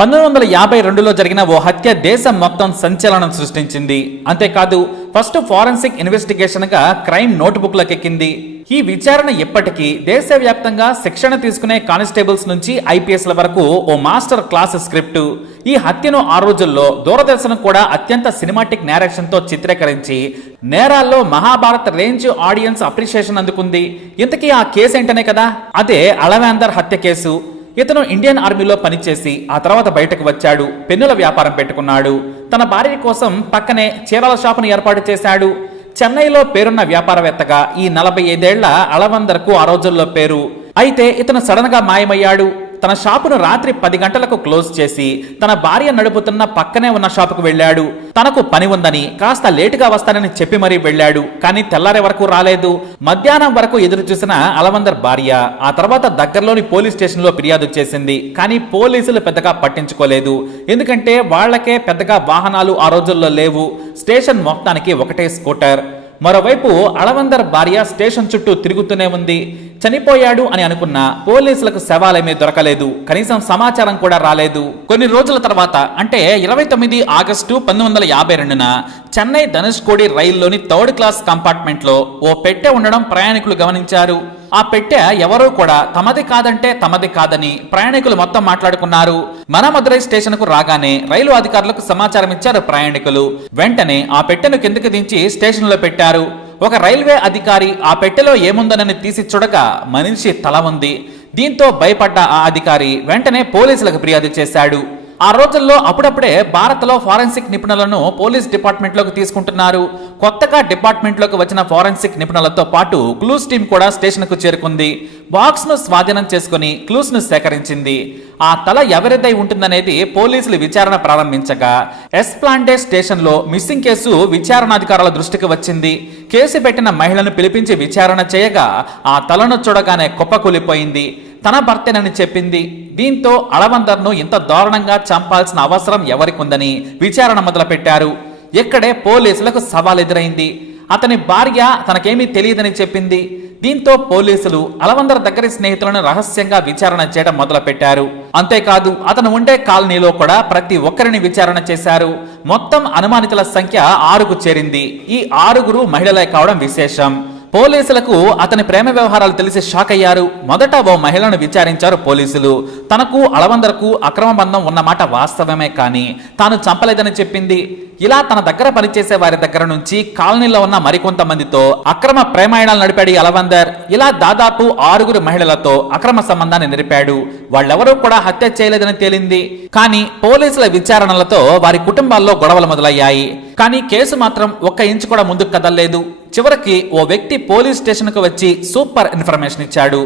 పంతొమ్మిది వందల యాభై రెండులో జరిగిన ఓ హత్య దేశం మొత్తం సంచలనం సృష్టించింది. అంతేకాదు ఫస్ట్ ఫారెన్సిక్ ఇన్వెస్టిగేషన్గా క్రైమ్ నోట్బుక్లకెక్కింది. ఈ విచారణ ఇప్పటికీ దేశవ్యాప్తంగా శిక్షణ తీసుకునే కానిస్టేబుల్స్ నుంచి ఐపీఎస్ల వరకు ఓ మాస్టర్ క్లాస్ స్క్రిప్ట్. ఈ హత్యను ఆ రోజుల్లో దూరదర్శన్ కూడా అత్యంత సినిమాటిక్ నేరేషన్తో చిత్రీకరించి నేరాల్లో మహాభారత్ రేంజ్ ఆడియన్స్ అప్రిషియేషన్ అందుకుంది. ఇంతకీ ఆ కేసు ఏంటనే కదా? అదే అలవాందర్ హత్య కేసు. ఇతను ఇండియన్ ఆర్మీలో పనిచేసి ఆ తర్వాత బయటకు వచ్చాడు. పెన్నుల వ్యాపారం పెట్టుకున్నాడు. తన భార్య కోసం పక్కనే చీరల షాపును ఏర్పాటు చేశాడు. చెన్నైలో పేరున్న వ్యాపారవేత్తగా ఈ నలభై ఐదేళ్ళ అలవందర్కు ఆ రోజుల్లో పేరు. అయితే ఇతను సడన్గా మాయమయ్యాడు. తన షాపును రాత్రి పది గంటలకు క్లోజ్ చేసి తన భార్య నడుపుతున్న పక్కనే ఉన్న షాపుకు వెళ్ళాడు. తనకు పని ఉందని కాస్త లేటుగా వస్తానని చెప్పి మరీ వెళ్ళాడు. కానీ తెల్లారే వరకు రాలేదు. మధ్యాహ్నం వరకు ఎదురు చూసిన అలవందర్ భార్య ఆ తర్వాత దగ్గరలోని పోలీస్ స్టేషన్లో ఫిర్యాదు చేసింది. కానీ పోలీసులు పెద్దగా పట్టించుకోలేదు. ఎందుకంటే వాళ్ళకే పెద్దగా వాహనాలు ఆ రోజుల్లో లేవు. స్టేషన్ మొత్తానికి ఒకటే స్కూటర్. మరోవైపు అలవందర్ భార్య స్టేషన్ చుట్టూ తిరుగుతూనే ఉంది. చనిపోయాడు అని అనుకున్న పోలీసులకు శవాలేమీ దొరకలేదు. కనీసం సమాచారం కూడా రాలేదు. కొన్ని రోజుల తర్వాత అంటే ఇరవై తొమ్మిది ఆగస్టు పంతొమ్మిది వందల యాభై రెండున చెన్నై ధనుష్కోడి రైల్లోని థర్డ్ క్లాస్ కంపార్ట్మెంట్లో ఓ పెట్టె ఉండడం ప్రయాణికులు గమనించారు. ఆ పెట్టె ఎవరూ కూడా తమది కాదంటే తమది కాదని ప్రయాణికులు మొత్తం మాట్లాడుకున్నారు. మన మదురై స్టేషన్కు రాగానే రైలు అధికారులకు సమాచారం ఇచ్చారు ప్రయాణికులు. వెంటనే ఆ పెట్టెను కిందకి దించి స్టేషన్లో పెట్టారు. ఒక రైల్వే అధికారి ఆ పెట్టెలో ఏముందనని తీసి చూడక మనిషి తల ఉంది దీంతో భయపడ్డ ఆ అధికారి వెంటనే పోలీసులకు ఫిర్యాదు చేశాడు. ఆ రోజుల్లో అప్పుడప్పుడే భారత్లో ఫారెన్సిక్ నిపుణులను పోలీస్ డిపార్ట్మెంట్లోకి తీసుకుంటున్నారు. కొత్తగా డిపార్ట్మెంట్లోకి వచ్చిన ఫారెన్సిక్ నిపుణులతో పాటు క్లూస్ టీం కూడా స్టేషన్కు చేరుకుంది. బాక్స్ను స్వాధీనం చేసుకుని క్లూస్ను సేకరించింది. ఆ తల ఎవరిదై ఉంటుందనేది పోలీసులు విచారణ ప్రారంభించగా ఎస్ప్లాండే స్టేషన్లో మిస్సింగ్ కేసు విచారణాధికారుల దృష్టికి వచ్చింది. కేసు పెట్టిన మహిళను పిలిపించి విచారణ చేయగా ఆ తలను చూడగానే కుప్పకూలిపోయింది. తన భర్తేనని చెప్పింది. దీంతో అళవందర్ను ఇంత దారుణంగా చంపాల్సిన అవసరం ఎవరికుందని విచారణ మొదలుపెట్టారు. ఇక్కడే పోలీసులకు సవాల్ ఎదురైంది అతని భార్య తనకేమీ తెలియదని చెప్పింది. దీంతో పోలీసులు అలవందర్ దగ్గరి స్నేహితులను రహస్యంగా విచారణ చేయడం మొదలుపెట్టారు. అంతేకాదు అతను ఉండే కాలనీలో కూడా ప్రతి ఒక్కరిని విచారణ చేశారు. మొత్తం అనుమానితుల సంఖ్య ఆరుకు చేరింది. ఈ ఆరుగురు మహిళలే కావడం విశేషం. పోలీసులకు అతని ప్రేమ వ్యవహారాలు తెలిసి షాక్ అయ్యారు. మొదట ఓ మహిళను విచారించారు పోలీసులు. తనకు అలవందరకు అక్రమ బంధం ఉన్నమాట వాస్తవమే కానీ తాను చంపలేదని చెప్పింది. ఇలా తన దగ్గర పనిచేసే వారి దగ్గర నుంచి కాలనీలో ఉన్న మరికొంతమందితో అక్రమ ప్రేమాయణాలు నడిపాడు అలవందర్. ఇలా దాదాపు ఆరుగురు మహిళలతో అక్రమ సంబంధాన్ని నిలిపాడు. వాళ్ళెవరూ కూడా హత్య చేయలేదని తేలింది. కానీ పోలీసుల విచారణలతో వారి కుటుంబాల్లో గొడవలు మొదలయ్యాయి. కానీ కేసు మాత్రం ఒక్క ఇంచు కూడా ముందుకు కదలలేదు. చివరికి ఓ వ్యక్తి పోలీస్ స్టేషన్కు వచ్చి సూపర్ ఇన్ఫర్మేషన్ ఇచ్చాడు.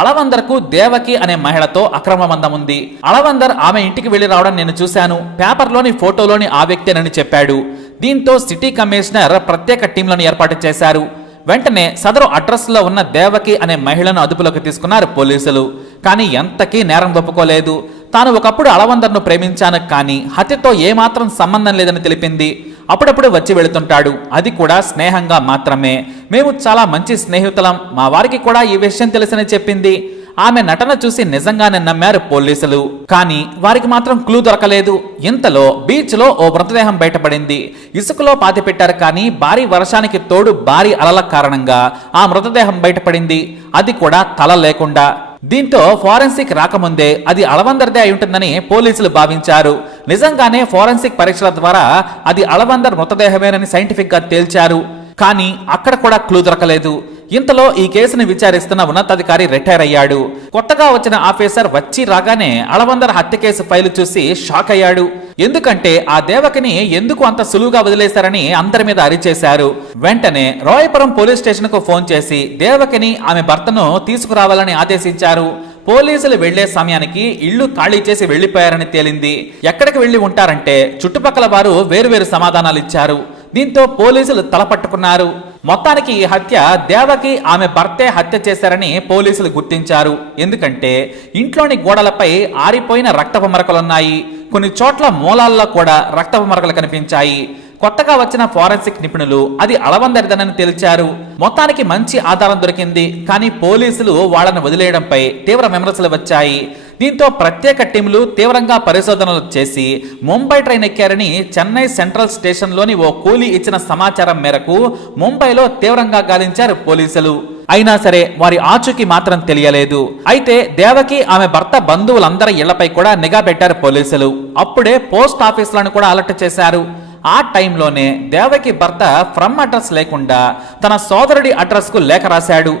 అలవందర్కు దేవకి అనే మహిళతో అక్రమ బంధం ఉంది అలవందర్ ఆమె ఇంటికి వెళ్ళి రావడం నేను చూశాను. పేపర్లోని ఫోటోలోని ఆ వ్యక్తేనని చెప్పాడు. దీంతో సిటీ కమిషనర్ ప్రత్యేక టీంలను ఏర్పాటు చేశారు. వెంటనే సదరు అడ్రస్లో ఉన్న దేవకి అనే మహిళను అదుపులోకి తీసుకున్నారు పోలీసులు. కానీ ఎంతకీ నేరం ఒప్పుకోలేదు. తాను ఒకప్పుడు అలవందర్ను ప్రేమించాను కానీ హత్యతో ఏమాత్రం సంబంధం లేదని తెలిపింది. అప్పుడప్పుడు వచ్చి వెళుతుంటాడు. అది కూడా స్నేహంగా మాత్రమే. మేము చాలా మంచి స్నేహితులం. మా వారికి కూడా ఈ విషయం తెలిసని చెప్పింది. ఆమె నటన చూసి నిజంగానే నమ్మారు పోలీసులు. కానీ వారికి మాత్రం క్లూ దొరకలేదు. ఇంతలో బీచ్లో ఓ మృతదేహం బయటపడింది. ఇసుకలో పాతిపెట్టారు కానీ భారీ వర్షానికి తోడు భారీ అలల కారణంగా ఆ మృతదేహం బయటపడింది. అది కూడా తల లేకుండా. దీంతో ఫారెన్సిక్ రాకముందే అది అలవందర్దే అయి ఉంటుందని పోలీసులు భావించారు. నిజంగానే ఫారెన్సిక్ పరీక్షల ద్వారా అది అలవందర్ మృతదేహమేనని సైంటిఫిక్గా తేల్చారు. కానీ అక్కడ కూడా క్లూ దొరకలేదు. ఇంతలో ఈ కేసును విచారిస్తున్న ఉన్నతాధికారి రిటైర్ అయ్యాడు. కొత్తగా వచ్చిన ఆఫీసర్ వచ్చి రాగానే అలవందర్ హత్య కేసు ఫైలు చూసి షాక్ అయ్యాడు. ఎందుకంటే ఆ దేవకిని ఎందుకు అంత సులువుగా వదిలేశారని అందరి మీద అరిచేశారు. వెంటనే రాయపురం పోలీస్ స్టేషన్కు ఫోన్ చేసి దేవకిని ఆమె భర్తను తీసుకురావాలని ఆదేశించారు. పోలీసులు వెళ్ళే సమయానికి ఇళ్ళు ఖాళీ చేసి వెళ్ళిపోయారని తేలింది. ఎక్కడికి వెళ్ళి ఉంటారంటే చుట్టుపక్కల వారు వేరువేరు సమాధానాలు ఇచ్చారు. దీంతో పోలీసులు తలపట్టుకున్నారు. మొత్తానికి ఈ హత్య దేవకి ఆమె భర్తే హత్య చేశారని పోలీసులు గుర్తించారు. ఎందుకంటే ఇంట్లోని గోడలపై ఆరిపోయిన రక్తపు మరకలున్నాయి. కొన్ని చోట్ల మూలాల్లో కూడా రక్తపు మరకలు కనిపించాయి. కొత్తగా వచ్చిన ఫారెన్సిక్ నిపుణులు అది అలవందరిదనని తేల్చారు. మొత్తానికి మంచి ఆధారం దొరికింది. కానీ పోలీసులు వాళ్ళని వదిలేయడంపై తీవ్ర విమర్శలు వచ్చాయి. దీంతో ప్రత్యేక టీంలు తీవ్రంగా పరిశోధనలు చేసి ముంబై ట్రైన్ ఎక్కారని చెన్నై సెంట్రల్ స్టేషన్లోని ఓ కూలీ ఇచ్చిన సమాచారం మేరకు ముంబైలో తీవ్రంగా గాలించారు పోలీసులు. అయినా సరే వారి ఆచూకీ మాత్రం తెలియలేదు. అయితే దేవకి ఆమె భర్త బంధువులందరి ఇళ్ళపై కూడా నిఘా పెట్టారు పోలీసులు. అప్పుడే పోస్ట్ ఆఫీసులను కూడా అలర్ట్ చేశారు. ఆ టైంలోనే దేవకి భర్త ఫ్రమ్ అడ్రస్ లేకుండా తన సోదరుడి అడ్రస్కు లేఖ రాశాడు.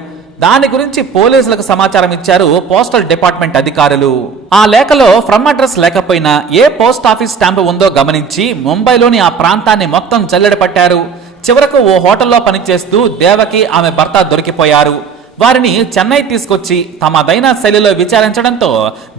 దాని గురించి పోలీసులకు సమాచారం ఇచ్చారు పోస్టల్ డిపార్ట్మెంట్ అధికారులు. ఆ లేఖలో ఫ్రమ్ అడ్రస్ లేకపోయినా ఏ పోస్ట్ ఆఫీస్ స్టాంపు ఉందో గమనించి ముంబైలోని ఆ ప్రాంతాన్ని మొత్తం జల్లెడ పట్టారు చివరకు ఓ హోటల్లో పనిచేస్తూ దేవకి ఆమె భర్త దొరికిపోయారు. వారిని చెన్నై తీసుకొచ్చి తమదైన శైలిలో విచారించడంతో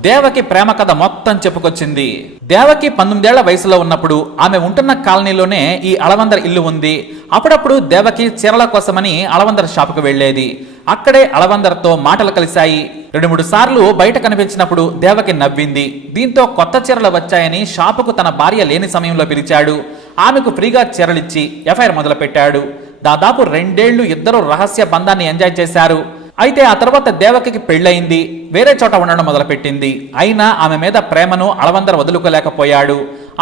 దేవకి ప్రేమ కథ మొత్తం చెప్పుకొచ్చింది. దేవకి పంతొమ్మిదేళ్ళ వయసులో ఉన్నప్పుడు ఆమె ఉంటున్న కాలనీలోనే ఈ అలవందర్ ఇల్లు ఉంది. అప్పుడప్పుడు దేవకి చీరల కోసమని అలవందర్ షాపుకు వెళ్ళేది అక్కడే అలవందర్తో మాటలు కలిశాయి. రెండు మూడు సార్లు బయట కనిపించినప్పుడు దేవకి నవ్వింది. దీంతో కొత్త చీరలు వచ్చాయని షాపుకు తన భార్య లేని సమయంలో పిలిచాడు. ఆమెకు ఫ్రీగా చీరలిచ్చి ఎఫ్ఐఆర్ మొదలుపెట్టాడు. దాదాపు రెండేళ్ళు ఇద్దరు రహస్య బంధాన్ని ఎంజాయ్ చేశారు. అయితే ఆ తర్వాత దేవకకి పెళ్ళయింది. వేరే చోట ఉండడం మొదలుపెట్టింది. అయినా ఆమె మీద ప్రేమను అలవందర వదులుకోలేకపోయాడు.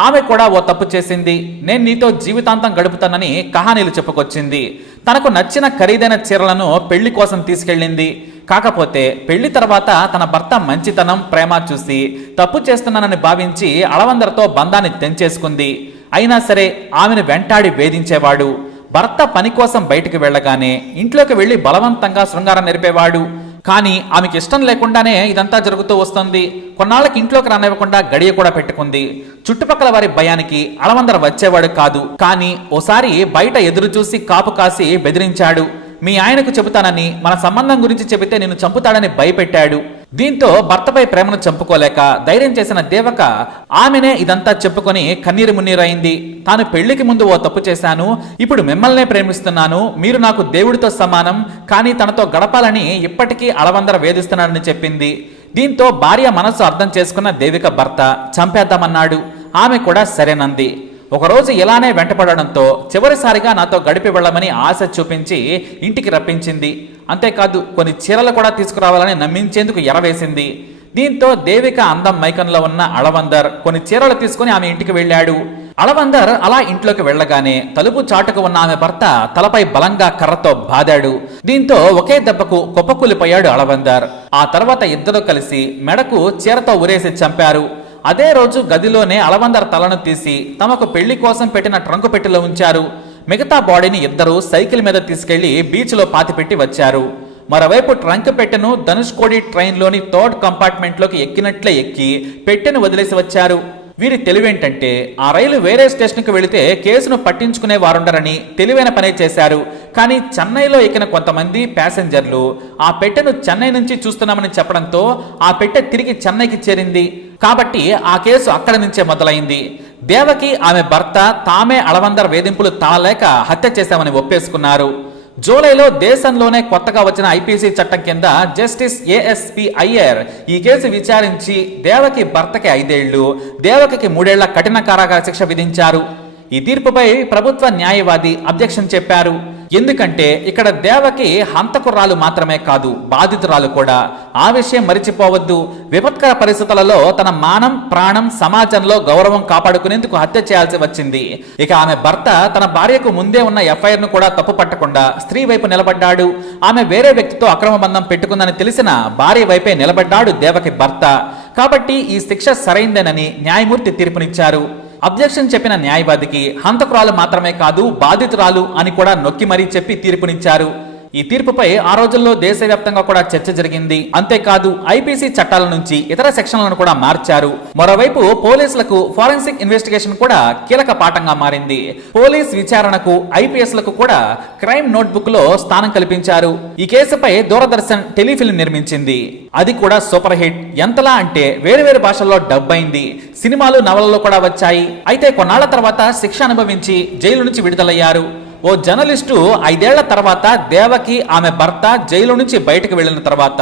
ఆమె కూడా ఓ తప్పు చేసింది. నేను నీతో జీవితాంతం గడుపుతానని కహానీలు చెప్పుకొచ్చింది. తనకు నచ్చిన ఖరీదైన చీరలను పెళ్ళి కోసం తీసుకెళ్ళింది. కాకపోతే పెళ్ళి తర్వాత తన భర్త మంచితనం ప్రేమ చూసి తప్పు చేస్తున్నానని భావించి అలవందరతో బంధాన్ని తెంచేసుకుంది. అయినా సరే ఆమెను వెంటాడి వేధించేవాడు. భర్త పని కోసం బయటికి వెళ్ళగానే ఇంట్లోకి వెళ్ళి బలవంతంగా శృంగారం నెరిపేవాడు. కానీ ఆమెకి ఇష్టం లేకుండానే ఇదంతా జరుగుతూ వస్తుంది. కొన్నాళ్ళకి ఇంట్లోకి రానివ్వకుండా గడియ కూడా పెట్టుకుంది. చుట్టుపక్కల వారి భయానికి అలవందర వచ్చేవాడు కాదు. కానీ ఓసారి బయట ఎదురు చూసి కాపు కాసి బెదిరించాడు. మీ ఆయనకు చెబుతానని మన సంబంధం గురించి చెబితే నేను చంపుతాడని భయపెట్టాడు. దీంతో భర్తపై ప్రేమను చంపుకోలేక ధైర్యం చేసిన దేవక ఆమెనే ఇదంతా చెప్పుకొని కన్నీరు మున్నీరైంది. తాను పెళ్ళికి ముందు ఓ తప్పు చేశాను. ఇప్పుడు మిమ్మల్నే ప్రేమిస్తున్నాను. మీరు నాకు దేవుడితో సమానం. కానీ తనతో గడపాలని ఇప్పటికీ అలవందర వేధిస్తున్నాడని చెప్పింది. దీంతో భార్య మనసు అర్థం చేసుకున్న దేవిక భర్త చంపేద్దామన్నాడు. ఆమె కూడా సరేనంది. ఒకరోజు ఇలానే వెంటపడడంతో చివరిసారిగా నాతో గడిపి వెళ్ళమని ఆశ చూపించి ఇంటికి రప్పించింది. అంతేకాదు కొన్ని చీరలు కూడా తీసుకురావాలని నమ్మించేందుకు ఎరవేసింది. దీంతో దేవిక అందం మైకంలో ఉన్న అళవందర్ కొన్ని చీరలు తీసుకుని ఆమె ఇంటికి వెళ్ళాడు. అళవందర్ అలా ఇంట్లోకి వెళ్ళగానే తలుపు చాటుకు ఉన్న ఆమె భర్త తలపై బలంగా కర్రతో బాదాడు. దీంతో ఒకే దెబ్బకు కుప్పకూలిపోయాడు అళవందర్. ఆ తర్వాత ఇద్దరు కలిసి మెడకు చీరతో ఉరేసి చంపారు. అదే రోజు గదిలోనే అలవందర్ తలను తీసి తమకు పెళ్ళి కోసం పెట్టిన ట్రంకు పెట్టెలో ఉంచారు. మిగతా బాడీని ఇద్దరు సైకిల్ మీద తీసుకెళ్ళి బీచ్లో పాతిపెట్టి వచ్చారు. మరోవైపు ట్రంక్ పెట్టెను ధనుష్కోడి ట్రైన్లోని థర్డ్ కంపార్ట్మెంట్లోకి ఎక్కినట్లే ఎక్కి పెట్టెను వదిలేసి వచ్చారు. వీరి తెలివేంటంటే ఆ రైలు వేరే స్టేషన్కి వెళితే కేసును పట్టించుకునే వారుండరని తెలివైన పనే చేశారు. కానీ చెన్నైలో ఎక్కిన కొంతమంది ప్యాసింజర్లు ఆ పెట్టెను చెన్నై నుంచి చూస్తున్నామని చెప్పడంతో ఆ పెట్టె తిరిగి చెన్నైకి చేరింది. కాబట్టి ఆ కేసు అక్కడి నుంచే మొదలైంది. దేవకి ఆమె భర్త తామే అలవందర్ వేధింపులు తాళలేక హత్య చేశామని ఒప్పేసుకున్నారు. జూలైలో దేశంలోనే కొత్తగా వచ్చిన ఐపీసీ చట్టం కింద జస్టిస్ ఏఎస్పి అయ్యర్ ఈ కేసు విచారించి దేవకి భర్తకి ఐదేళ్ళు దేవకి మూడేళ్ళ కఠిన కారాగార శిక్ష విధించారు. ఈ తీర్పుపై ప్రభుత్వ న్యాయవాది అబ్జెక్షన్ చెప్పారు. ఎందుకంటే ఇక్కడ దేవకి హంతకురాలు మాత్రమే కాదు బాధితురాలు కూడా. ఆ విషయం మరిచిపోవద్దు. విపత్కర పరిస్థితులలో తన మానం ప్రాణం సమాజంలో గౌరవం కాపాడుకునేందుకు హత్య చేయాల్సి వచ్చింది. ఇక ఆమె భర్త తన భార్యకు ముందే ఉన్న ఎఫ్ఐఆర్ను కూడా తప్పు పట్టకుండా స్త్రీ వైపు నిలబడ్డాడు. ఆమె వేరే వ్యక్తితో అక్రమ బంధం పెట్టుకుందని తెలిసిన భార్య వైపే నిలబడ్డాడు దేవకి భర్త. కాబట్టి ఈ శిక్ష సరైందేనని న్యాయమూర్తి తీర్పునిచ్చారు. అబ్జెక్షన్ చెప్పిన న్యాయవాదికి హంతకురాలు మాత్రమే కాదు బాధితురాలు అని కూడా నొక్కి మరీ చెప్పి తీర్పునిచ్చారు. ఈ తీర్పుపై ఆ రోజుల్లో దేశవ్యాప్తంగా కూడా చర్చ జరిగింది. అంతేకాదు ఐపీసీ చట్టాల నుంచి ఇతర సెక్షన్లను కూడా మార్చారు. మరోవైపు పోలీసులకు ఫారెన్సిక్ ఇన్వెస్టిగేషన్ కూడా కీలక పాఠంగా మారింది. పోలీస్ విచారణకు ఐపీఎస్లకు కూడా క్రైమ్ నోట్బుక్లో స్థానం కల్పించారు. ఈ కేసుపై దూరదర్శన్ టెలిఫిల్మ్ నిర్మించింది. అది కూడా సూపర్ హిట్. ఎంతలా అంటే వేరు వేరు భాషల్లో డబ్ అయింది. సినిమాలు నవలలు కూడా వచ్చాయి. అయితే కొన్నాళ్ళ తర్వాత శిక్ష అనుభవించి జైలు నుంచి విడుదలయ్యారు. ఓ జర్నలిస్టు ఐదేళ్ళ తర్వాత దేవకి ఆమె భర్త జైలు నుంచి బయటకు వెళ్ళిన తర్వాత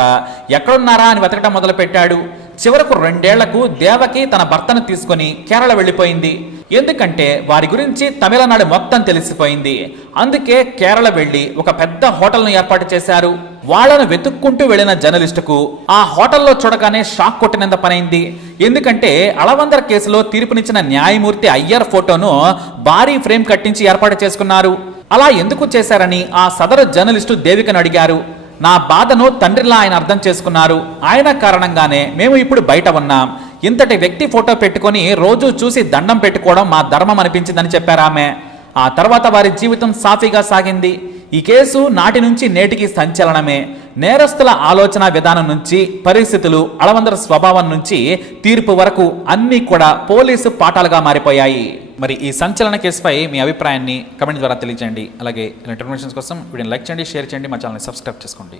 ఎక్కడున్నారా అని వెతకడం మొదలుపెట్టాడు. చివరకు రెండేళ్ళకు దేవకి తన భర్తను తీసుకొని కేరళ వెళ్ళిపోయింది. ఎందుకంటే వారి గురించి తమిళనాడు మొత్తం తెలిసిపోయింది. అందుకే కేరళ వెళ్ళి ఒక పెద్ద హోటల్ను ఏర్పాటు చేశారు. వాళ్ళను వెతుక్కుంటూ వెళ్ళిన జర్నలిస్టుకు ఆ హోటల్లో చూడగానే షాక్ కొట్టినంత పనైంది. ఎందుకంటే అలవందర్ కేసులో తీర్పునిచ్చిన న్యాయమూర్తి అయ్యర్ ఫోటోను భారీ ఫ్రేమ్ కట్టించి ఏర్పాటు చేసుకున్నారు. అలా ఎందుకు చేశారని ఆ సదరు జర్నలిస్టు దేవికను అడిగారు. నా బాధను తండ్రిలా ఆయన అర్థం చేసుకున్నారు. ఆయన కారణంగానే మేము ఇప్పుడు బయట ఉన్నాం. ఇంతటి వ్యక్తి ఫోటో పెట్టుకొని రోజు చూసి దండం పెట్టుకోవడం మా ధర్మం అనిపించిందని చెప్పారు ఆమె. ఆ తర్వాత వారి జీవితం సాఫీగా సాగింది. ఈ కేసు నాటి నుంచి నేటికి సంచలనమే. నేరస్తుల ఆలోచన విధానం నుంచి పరిస్థితులు అలవందర స్వభావం నుంచి తీర్పు వరకు అన్నీ కూడా పోలీసు పాఠాలుగా మారిపోయాయి. మరి ఈ సంచలన కేసుపై మీ అభిప్రాయాన్ని కమెంట్ ద్వారా తెలియజేయండి అలాగే ఇలాంటి ఇన్ఫర్మేషన్స్ కోసం వీడియోని లైక్ చేయండి షేర్ చేయండి మా ఛానల్ని సబ్స్క్రైబ్ చేసుకోండి.